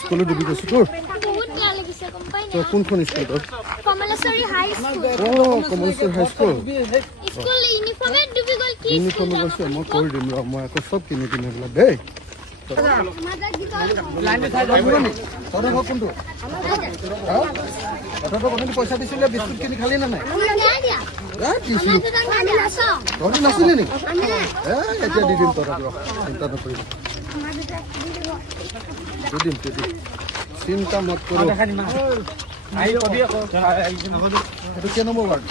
স্কুলে ডুবি গৈছে তোৰ বহুত বেয়া লাগিছে গম পাই তই কোনখন স্কুল তোৰ কমলেশ্বৰী হাই স্কুল কমলেশ্বৰী হাই স্কুল স্কুল ইউনিফৰ্মে ডুবি গ'ল কি ইউনিফৰ্ম গৈছে মই কৰি দিম ৰ মই আকৌ চব কিনি কিনি এইবিলাক দেই পইচা দিছিলে বিস্কুট কিনি খালি নে নাই তহঁতি নাছিলি নেকি এতিয়া দি দিম তহঁতক চিন্তা নকৰিবি দি দিম চিন্তা মত কৰোঁ এইটো কেই নম্বৰ ৱাৰ্ড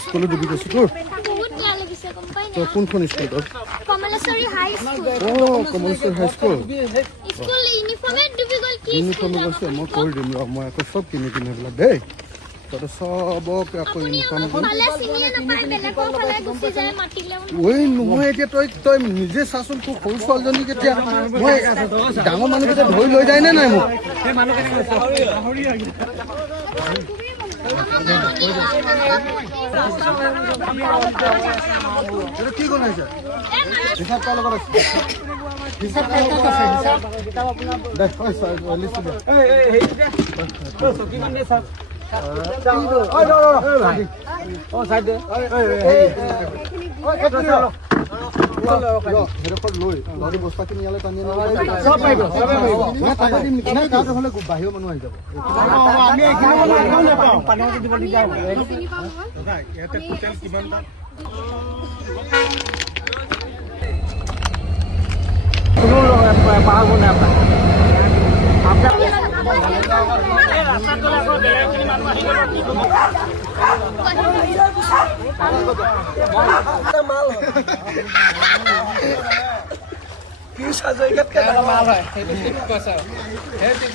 স্কুলে ডুবি গৈছে তোৰ বহুত বেয়া লাগিছে গম পাই তই কোনখন স্কুল তোৰ কমলেশ্বৰী হাই স্কুল কমলেশ্বৰী হাই স্কুল স্কুল ইউনিফৰ্মে ডুবি গ'ল কি ইউনিফৰ্ম গৈছে মই কৰি দিম ৰ মই আকৌ চব কিনি কিনি এইবিলাক দেই তহঁতে চবকে আকৌ ইউনিফৰ্ম ফালে চিনিয়ে নাপায় বেলেগৰ ফালে গুচি যায় মাতিলেও ঐ নহয় এতিয়া তই নিজে চাচোন তোৰ সৰু ছোৱালীজনীক এতিয়া মই ডাঙৰ মানুহকেইটা ধৰি লৈ যায় নে নাই মোক কি বনাইছে হিচাপ কাৰ লগত আছে হিচাপ কাৰ লগত আছে বাহিৰৰ মানুহ আহি যাব পাহাব নাই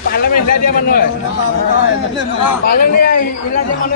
পাৰ্লামেণ্ট হিলাই দিয়া মানুহ হয় পাৰ্লামেণ্ট হিলাই দিয়া মানুহ